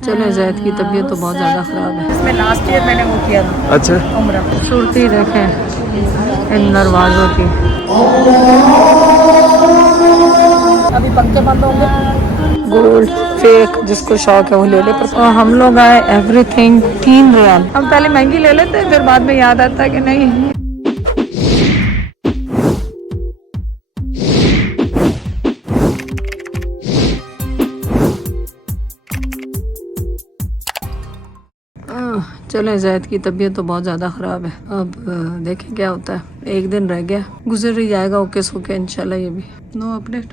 चले जैद की तबीयत तो बहुत ज़्यादा ख़राब है। इसमें लास्ट ईयर मैंने वो किया था। अच्छा, उम्रा खूबसूरती देखें इन दरवाज़ों की। अभी पंखे बंद होंगे। गोल्ड फेक जिसको शौक है वो ले ले। पर हम लोग आए एवरीथिंग 3 रियाल। हम पहले महंगी ले लेते हैं फिर बाद में याद आता है कि नहीं। चले जैद की तबीयत तो बहुत ज़्यादा ख़राब है। अब देखें क्या होता है। एक दिन रह गया, गुजर ही जाएगा ओके सोके इंशाल्लाह। ये भी नो अपडेट।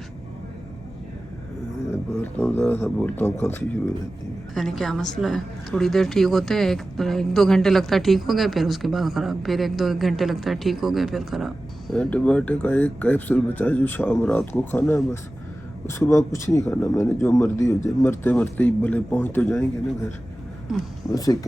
बोलता हूँ खांसी शुरू हो जाती है। यानी क्या मसला है। थोड़ी देर ठीक होते हैं, एक दो घंटे लगता है ठीक हो गए, फिर उसके बाद ख़राब, फिर एक दो घंटे लगता है ठीक हो गए, फिर ख़राब। एंटीबायोटिक का एक कैप्सूल बचा है जो शाम रात को खाना है बस, उसके बाद कुछ नहीं खाना मैंने। जो मर्जी हो जाए, मरते मरते ही भले पहुँच तो जाएंगे ना घर। वैसे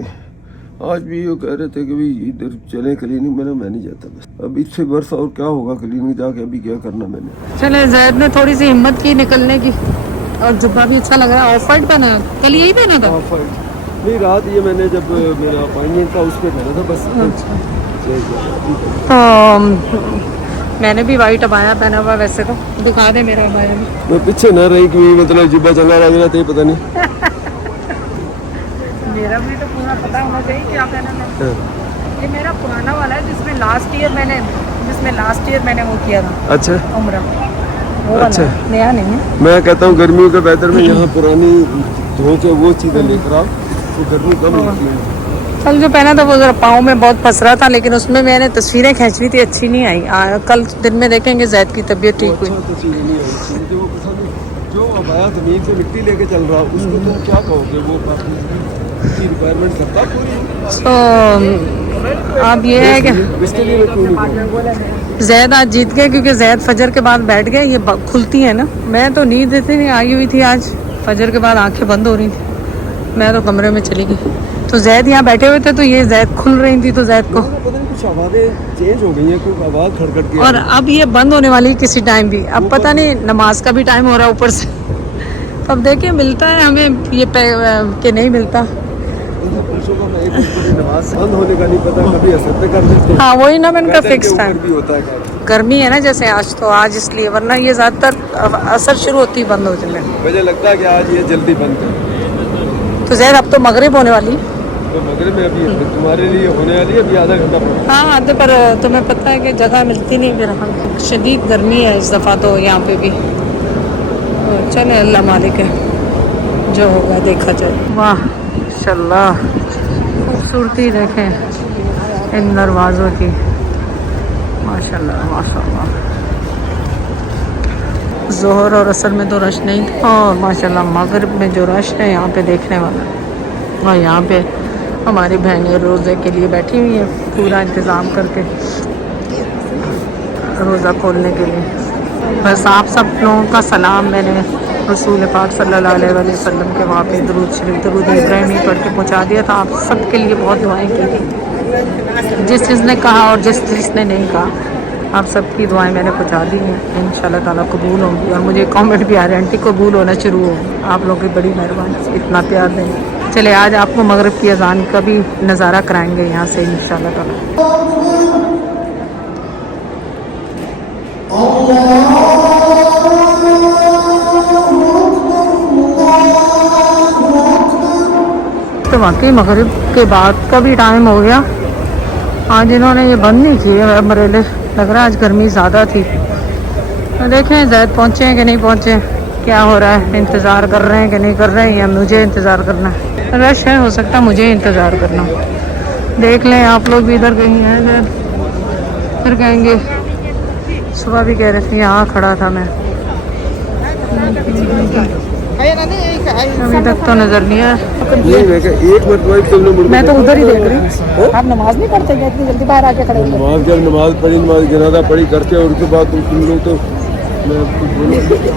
आज भी ये कह रहे थे कि भाई इधर चले क्लिनिक। मैं नहीं जाता बस। अब इससे वर्ष और क्या होगा क्लिनिक जाके, अभी क्या करना मैंने। चले जैद ने थोड़ी सी हिम्मत की निकलने की, और जुब्बा भी अच्छा लग रहा है। ऑफ वाइट पहना, कल यही पहना था। नहीं, रात ये मैंने जब मेरा अपॉइंटमेंट था उस पर पहना था बस। तो मैंने भी वाइट अबाया पहना हुआ। वैसे तो दिखा दे मेरा अबाया भी। मैं पीछे न रही कि मतलब जुब्बा चला रहा था, पता नहीं। मेरा भी तो पूरा पता होना चाहिए क्या पहना है। ये मेरा पुराना वाला है जिसमें लास्ट ईयर मैंने वो किया था। अच्छा, उम्रा वो वाला अच्छा। है, नया नहीं है। मैं कहता हूँ गर्मियों के वेदर में यहाँ पुरानी धो के वो चीज़ें लेकर आओ तो गर्मी कम होती है। कल जो पहना था वो जरा पाँव में बहुत फंस रहा था, लेकिन उसमें मैंने तस्वीरें खींच ली थी, अच्छी नहीं आई। कल दिन में देखेंगे जैद की तबीयत ठीक हुई। अच्छा तस्वीरें नहीं आई थी, वो पसंद जो अबाया ज़मीन से मिट्टी लेके चल रहा उसको तुम क्या कहोगे? वो काफ़ी रिक्वायरमेंट करता पूरी। तो अब ये है कि इसके लिए मैं क्यों नहीं कहूँ? जैद आज जीत गए, क्योंकि जैद फजर के बाद बैठ गए। ये खुलती है ना, मैं तो नींद इतनी नहीं आई हुई थी आज। फजर के बाद आंखें बंद हो रही थी, मैं तो कमरे में चली गई। तो जैद यहाँ बैठे हुए थे तो ये जैद खुल रही थी, तो जैद को पता नहीं कुछ आवाज़ें चेंज हो गई हैं, कोई आवाज़ खड़खड़ के। और अब ये बंद होने वाली है किसी टाइम भी। अब पता नहीं नमाज का भी टाइम हो रहा है ऊपर से। तो अब देखिए मिलता है हमें ये कि नहीं मिलता। नमाज बंद होने का नहीं पता, कभी असर पे कर देते हैं। हाँ वही ना, मैंने कहा फिक्स वेदर के टाइम। ऊपर भी होता है। गर्मी है ना जैसे आज, तो आज इसलिए, वरना ये ज़्यादातर असर शुरू होती है बंद हो जाने। मुझे लगता है कि आज ये जल्दी बंद है। तो जैद अब तो मगरिब होने वाली है। तो मगरिब में अभी तुम्हारे लिए होने वाली है, अभी आधा घंटा पड़ा। हाँ आते, पर तुम्हें पता है कि जगह मिलती नहीं फिर। हम शदीद गर्मी है इस दफ़ा तो यहाँ पे भी। चले अल्लाह मालिक है, जो होगा देखा जाए। वाह माशाल्लाह, खूबसूरती देखें इन दरवाज़ों की। माशाल्लाह माशाल्लाह। ज़ोहर और असर में तो रश नहीं था, और माशाल्लाह मगरिब में जो रश है यहाँ पे देखने वाला। और यहाँ पे हमारी बहनें रोज़े के लिए बैठी हुई हैं, पूरा इंतज़ाम करके रोज़ा खोलने के लिए। बस आप सब लोगों का सलाम मैंने रसूल पाक सल्लल्लाहु अलैहि वसल्लम के वहाँ पे दरूद शरीफ दरूद इब्राहिमी पढ़ के पहुँचा दिया था। आप सब के लिए बहुत दुआएं की थी, जिस जिसने कहा और जिस जिसने नहीं कहा, आप सबकी दुआएं मैंने पहुँचा दी हैं। इंशाल्लाह ताला कबूल होंगी। और मुझे कमेंट भी आ रहे हैं आंटी कबूल होना शुरू हो। आप लोगों की बड़ी मेहरबानी, इतना प्यार दें। चले आज आपको मगरिब की अजान का भी नज़ारा कराएंगे यहाँ से इंशाल्लाह ताला। तो वाकई मगरिब के बाद का भी टाइम हो गया। आज इन्होंने ये बंद नहीं किए अम्ब्रेले, लग रहा है आज गर्मी ज़्यादा थी। तो देखें जैद पहुँचे हैं कि नहीं पहुँचे, क्या हो रहा है, इंतज़ार कर रहे हैं कि नहीं कर रहे हैं, या मुझे इंतज़ार करना है। रश है, हो सकता है मुझे इंतज़ार करना। देख लें आप लोग भी इधर कहीं हैं, फिर कहेंगे सुबह भी कह रहे थे यहाँ खड़ा था मैं। अभी तक तो नज़र नहीं आया। मैं तो उधर ही देख रही हूँ। आप नमाज नहीं पढ़ते क्या इतनी जल्दी बाहर आके खड़े? नमाज जब नमाज पढ़ी, नमाज जनाजा पढ़ी करके, और उसके बाद तुम लोग तो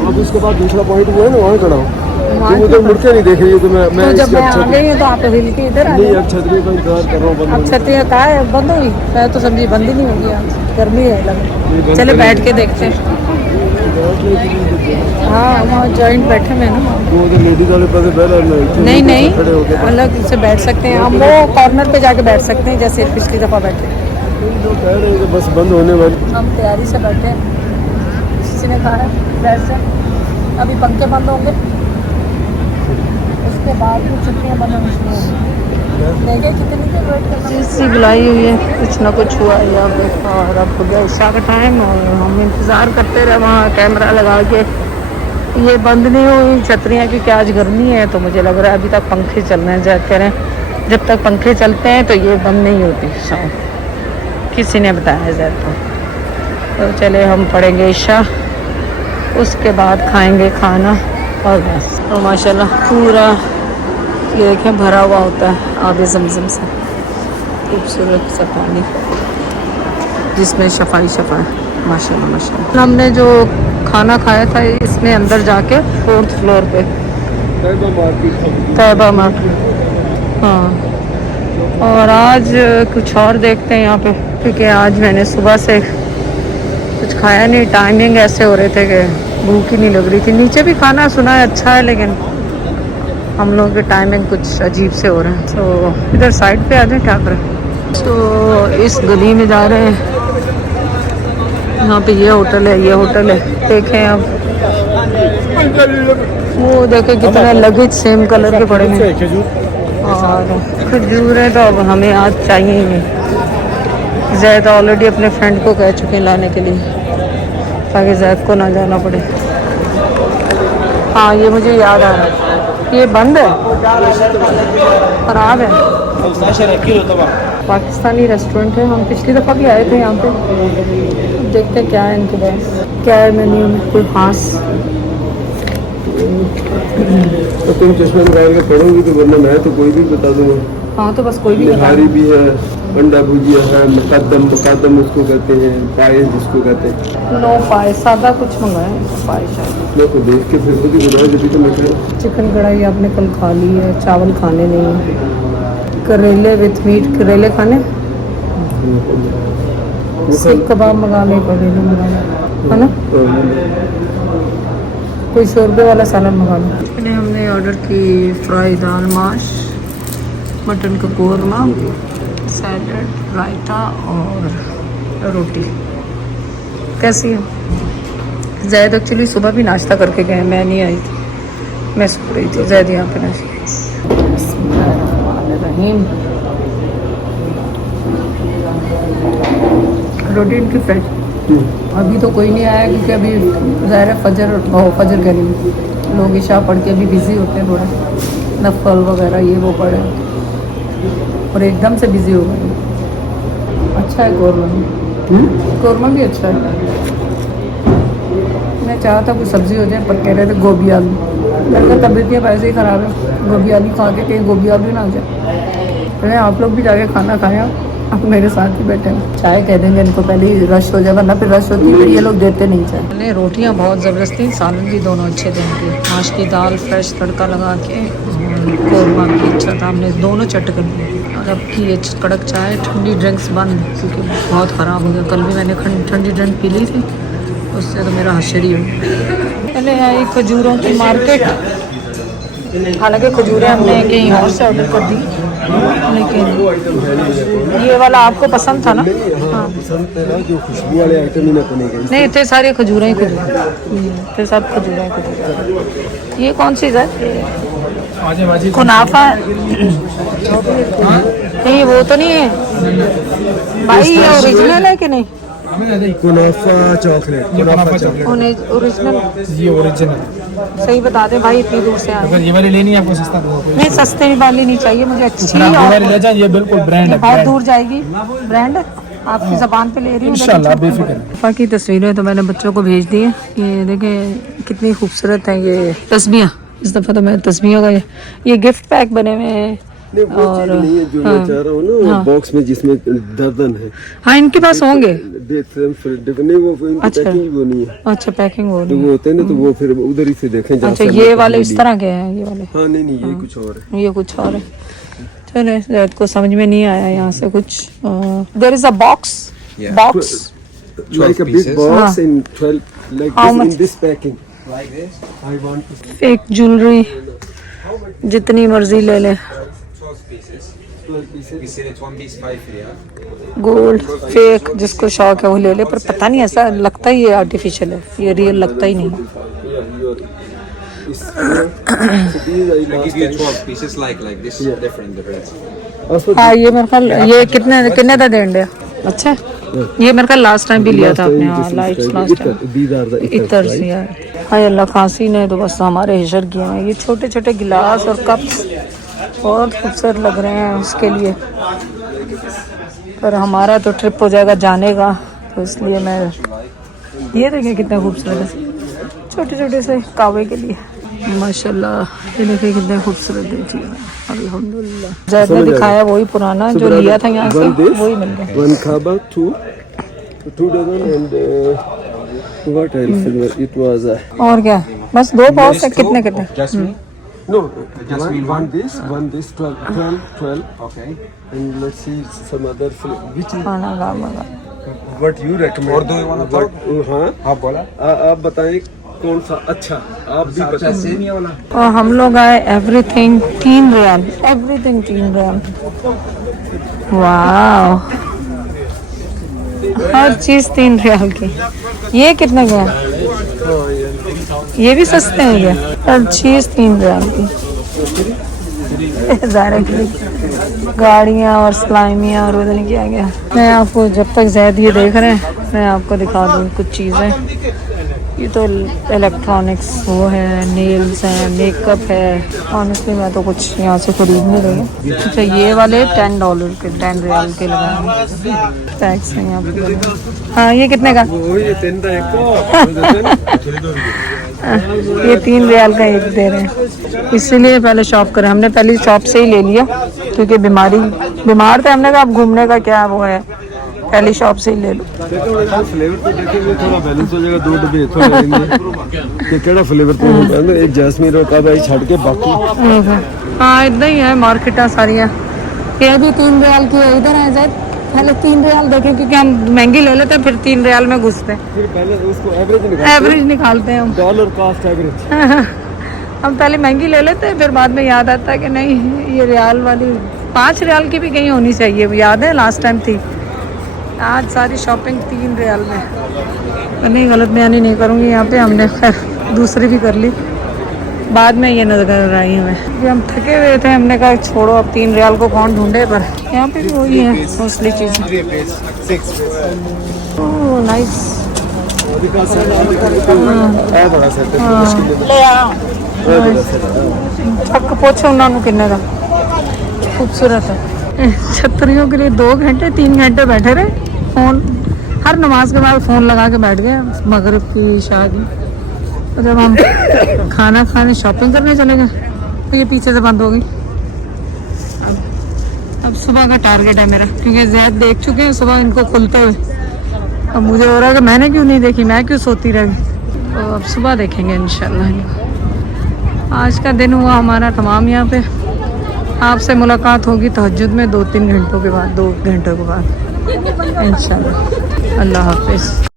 अब उसके बाद दूसरा पॉइंट वो है ना, वहाँ खड़ा हूँ। तुम उधर मुड़ के नहीं देख रही हो। तो मैं जब मैं आ गई हूँ तो आप हिल के इधर आ गए। अब छतरी का इंतजार कर रहा हूँ। अब छतरियाँ कहाँ है, बंद हुई? मैं तो समझी बंद ही नहीं होगी, गर्मी है लग। चले बैठ के देखते हैं। हाँ वहाँ जॉइंट बैठे में ना, वो तो लेडीज वाले पास बैठा नहीं नहीं अलग से बैठ सकते हैं हम, वो कॉर्नर पे जाके बैठ सकते हैं जैसे पिछली दफ़ा बैठे। लोग कह रहे हैं कि बस बंद होने वाली। हम तैयारी से बैठे हैं, किसी ने कहा है बैठ से, अभी पंखे बंद होंगे उसके बाद भी छुट्टियाँ बंद होनी शुरू होंगी। देखे कितनी देर वेट करना, इसी बुलाई हुई है, कुछ ना कुछ हुआ है यहाँ पे। और अब हो गया इशा का टाइम और हम इंतज़ार करते रहे वहाँ कैमरा लगा के, ये बंद नहीं हुई छतरियाँ क्योंकि आज गर्मी है, तो मुझे लग रहा है अभी तक पंखे चल रहे हैं। जैद कह रहे हैं जब तक पंखे चलते हैं तो ये बंद नहीं होती शाम, किसी ने बताया जैद को। तो चले हम पढ़ेंगे इशा, उसके बाद खाएंगे खाना और बस। और माशाल्लाह पूरा ये देखें भरा हुआ होता है आबे ज़मज़म से, खूबसूरत सा पानी जिसमें शफाई शफा है माशाल्लाह माशाल्लाह। हमने जो खाना खाया था इसमें अंदर जाके 4th फ्लोर पे तैयबा मार्केट। हाँ और आज कुछ और देखते हैं यहाँ पे, क्योंकि आज मैंने सुबह से कुछ खाया नहीं, टाइमिंग ऐसे हो रहे थे कि भूख ही नहीं लग रही थी। नीचे भी खाना सुना है अच्छा है, लेकिन हम लोगों के टाइमिंग कुछ अजीब से हो रहे हैं। तो इधर साइड पे आ जाए क्या करें। तो इस गली में जा रहे हैं, यहाँ पे ये होटल है, ये होटल है। देखें अब वो देखें कितने लगेज सेम कलर के पड़े हैं और खजूरें तो अब हमें आज चाहिए ही नहीं। जैद ऑलरेडी अपने फ्रेंड को कह चुके हैं लाने के लिए ताकि जैद को ना जाना पड़े। हाँ ये मुझे याद आ रहा है, ये बंद है, खराब है। पाकिस्तानी रेस्टोरेंट है, हम पिछली दफ़ा भी आए थे यहाँ पे। देखते हैं क्या है इनके पास, क्या है मेन्यू में कोई ख़ास। तो तुम चश्मा लगा के पढ़ोगी तो, वरना मैं तो कोई भी बता दूँगा। हाँ तो बस कोई भी निहारी भी है, अंडा भुजिया है, मुकद्दम उसको कहते हैं, पायस जिसको कहते हैं। नो पायस, सादा कुछ मंगाए पायस शायद। मैं को देख के फिर खुद ही बनाया, जब भी तो मैं कह चिकन कढ़ाई आपने कल खा ली है, चावल खाने नहीं, करेले विथ मीट, करेले खाने, सीख कबाब मंगा ले, करेले मंगा ले, है ना, कोई शोरबे वाला सालन मंगा लो। हमने ऑर्डर की फ्राई दाल माश, मटन का कोरमा, सैलड, रायता और रोटी। कैसी है? जैद एक्चुअली सुबह भी नाश्ता करके गए, मैं नहीं आई थी, मैं सो रही थी। जैद यहाँ पे नाश्ता। बिस्मिल्लाहिर्रहमानिर्रहीम। रोटी इनकी फ्रेश, अभी तो कोई नहीं आया क्योंकि अभी ज़ाहिर है फजर कह रही, लोग इशा पढ़ के अभी बिज़ी होते हैं, थोड़ा नफल वगैरह ये वो पढ़े और एकदम से बिज़ी हो गए। अच्छा है कौरमा भी, कौरमा भी अच्छा है। मैं चाहता कोई सब्ज़ी हो जाए, पर कह रहे थे गोभी आलू। मेरे को तबीयत वैसे ही ख़राब है, गोभी आलू खा के कहीं गोभी आलू ना आ जाए। तो आप लोग भी जाके खाना खाया, अब मेरे साथ ही बैठे हैं। चाय कह देंगे इनको पहले ही रश हो जाए, वरना फिर रश होती है, फिर ये लोग देते नहीं चाय। मैंने रोटियाँ बहुत ज़बरदस्त थी, सालन भी दोनों अच्छे थे इनके, माश की दाल फ्रेश तड़का लगा के, कौरमा भी अच्छा था। हमने दोनों चट कर लिए। और अब की ये कड़क चाय, ठंडी ड्रिंक्स बंद क्योंकि बहुत ख़राब हो गया। कल भी मैंने ठंडी ड्रिंक पी ली थी, उससे तो मेरा हशरी हो गया। पहले आई खजूरों की मार्केट, हालांकि खजूरें हमने कहीं और से ऑर्डर कर दी, लेकिन ये वाला आपको पसंद था ना? हाँ पसंद है ना, जो खुशबू वाले आइटम ही ना बनेगा। नहीं इतने सारे खजूरें ही इतने सब खजूरें खजूरें। ये कौन सी है? कुनाफा नहीं, वो तो नहीं है भाई, ये ओरिजिनल है कि नहीं? कुनाफा चॉकलेट, कुनाफा चॉकलेट ओरिजिनल, ये ओरिजिनल सही बता दें भाई, इतनी दूर से आए। अगर ये वाली लेनी है आपको सस्ता नहीं सस्ते वाली नहीं चाहिए मुझे, अच्छी ये और वाली ले जाए, ये बिल्कुल ब्रांड है, बहुत दूर जाएगी। ब्रांड आपकी ज़बान पे ले रही हूँ इंशाल्लाह बेफिक्र। बाकी तस्वीरें तो मैंने बच्चों को भेज दी हैं, ये देखें कितनी खूबसूरत हैं ये तस्बीहां। इस दफ़ा तो मैं तस्बीहों का ये गिफ्ट पैक बने हुए हैं। नहीं वो चीज़ नहीं है जो मैं चाह रहा हूँ ना, बॉक्स में जिसमें दर्जन है। हाँ इनके पास होंगे, नहीं वो अच्छा पैकिंग वो नहीं है। अच्छा पैकिंग वो तो नहीं, वो होते हैं ना, तो वो फिर उधर ही से देखें। अच्छा ये वाले इस तरह के हैं, ये वाले हाँ नहीं ये कुछ और है, ये कुछ और है। चले जैद को समझ में नहीं आया यहाँ से कुछ। There is a box, box like a big box in 12 Like How this much? in this packing. I want to fake jewellery जितनी मर्जी ले ले, 12 pieces. 12 pieces. We sell it one piece 5 riyal. Gold fake जिसको शौक है वो ले ले, पर पता नहीं ऐसा लगता ही ये आर्टिफिशियल है, ये रियल लगता ही नहीं। So these I I last give you time. 12 pieces like this, different different. Also, हाँ ये मेरे ख्याल ये कितने कितने का देंगे? अच्छा ये मेरे ख्याल लास्ट टाइम भी लिया last था time आपने। this हाँ is lights like last time itar. These are the इतर itars, से right? यार। हाय अल्लाह, खांसी ने तो बस हमारे हिशर किए हैं। ये छोटे छोटे गिलास और कप्स बहुत खूबसूरत लग रहे हैं उसके लिए, पर हमारा तो ट्रिप हो जाएगा जाने का, तो इसलिए मैं ये देखें कितने खूबसूरत है, छोटे छोटे से कावे के लिए माशाल्लाह। ये देखिए कितने खूबसूरत है चीज़, अल्हम्दुलिल्लाह। जैद ने दिखाया वही पुराना जो लिया था यहाँ से, One this, वही मिल गया। one kaba, two dozen and what else? It was और क्या, बस दो बॉक्स है। कितने कितने? Jasmine. no Jasmine one this 12. Okay. And let's see some other which is खाना का what you recommend. Or do you want to What, हाँ हाँ बोला। आप बताएं कौन सा अच्छा, आप भी अच्छा बताएं। सेम ये वाला। और हम लोग आए एवरीथिंग 3 रियाल, एवरीथिंग 3 रियाल। वाह, हर चीज 3 रियाल की। ये कितने के हैं? ये भी सस्ते हैं क्या? हर चीज 3 रियाल की। गाड़ियाँ और सलामियाँ और उधर नहीं किया गया। मैं आपको जब तक जैद ये देख रहे हैं मैं आपको दिखा दूँ कुछ चीज़ें। ये तो इलेक्ट्रॉनिक्स वो है, नेल्स हैं, मेकअप है। ऑनेस्टली मैं तो कुछ यहाँ से खरीद नहीं रही। अच्छा ये वाले $10 के, 10 रियाल के लगाए टैक्स है यहाँ पे। हाँ ये कितने का? ये 10 का ये 3 रियाल का एक दे रहे हैं, इसीलिए पहले शॉप करें। हमने पहली शॉप से ही ले लिया क्योंकि बीमार थे। हमने कहा अब घूमने का क्या वो है, पहली शॉप से ही ले लो। फ्लेवर तो देखेंगे, थोड़ा बैलेंस हो जाएगा। 2 डब्बे इतना लेंगे कि केड़ा फ्लेवर तो होगा, एक जैस्मीन और काबा छड़ के बाकी। हाँ इतना ही है, मार्केटा सारियाँ। ये भी 3 रियाल की है। इधर आ जाए पहले 3 रियाल देखें क्योंकि हम महंगी ले लेते हैं, फिर 3 रियाल में घुसते हैं। फिर पहले उसको एवरेज निकालते हैं हम। Dollar cost average. हम पहले महंगी ले लेते हैं, फिर बाद में याद आता है कि नहीं ये रियाल वाली 5 रियाल की भी कहीं होनी चाहिए। याद है लास्ट टाइम थी। आज सारी शॉपिंग 3 रियाल में। मैं नहीं गलत बयानी नहीं करूँगी यहाँ पे। हमने खैर दूसरी भी कर ली, बाद में ये नजर आई हमें कि हम थके हुए थे। हमने कहा छोड़ो अब 3 रियाल को कौन ढूंढे, पर यहाँ पे भी वही है मोस्टली चीज़। Oh nice. छक पोछो उन्होंने किन्ने का खूबसूरत है। छतरियों के लिए 2 घंटे 3 घंटे बैठे रहे। फ़ोन हर नमाज के बाद फ़ोन लगा के बैठ गए। मगरिब की शादी, तो जब हम खाना खाने शॉपिंग करने चले गए तो ये पीछे से बंद हो गई। अब सुबह का टारगेट है मेरा, क्योंकि ज़्यादा देख चुके हैं सुबह इनको खुलते हुए। अब मुझे हो रहा है कि मैंने क्यों नहीं देखी, मैं क्यों सोती रह गई। तो अब सुबह देखेंगे इंशाल्लाह। आज का दिन हुआ हमारा तमाम। यहाँ पे आपसे मुलाकात होगी तहज्जुद में 2-3 घंटों के बाद, 2 घंटों के बाद इंशाल्लाह। अल्लाह हाफिज़।